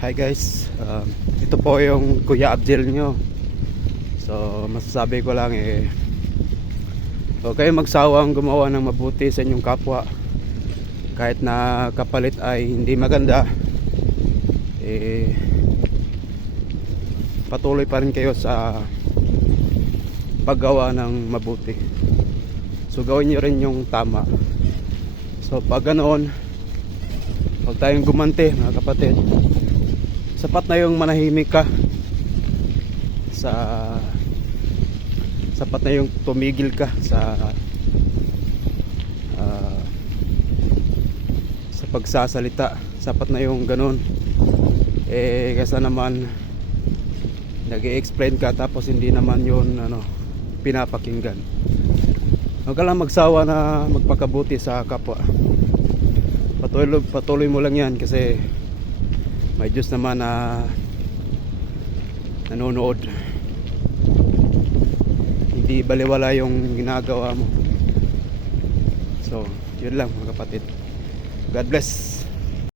Hi guys, um, ito po yung Kuya Abdel nyo. So masasabi ko lang eh Huwag kayong magsawang gumawa ng mabuti sa inyong kapwa. Kahit na kapalit ay hindi maganda Eh Patuloy pa rin kayo sa Paggawa ng mabuti. So gawin nyo rin yung tama. So pag ganoon Huwag tayong gumante mga kapatid sapat na yung manahimik ka. Sa sapat na yung tumigil ka sa ah, sa pagsasalita. Sapat na yung ganun. Eh kasi naman nag explain ka tapos hindi naman yun ano pinapakinggan. Huwag ka lang magsawa na magpakabuti sa kapwa. Patuloy, patuloy mo lang yan kasi may Diyos naman na nanonood. Hindi baliwala yung ginagawa mo. So yun lang mga kapatid. God bless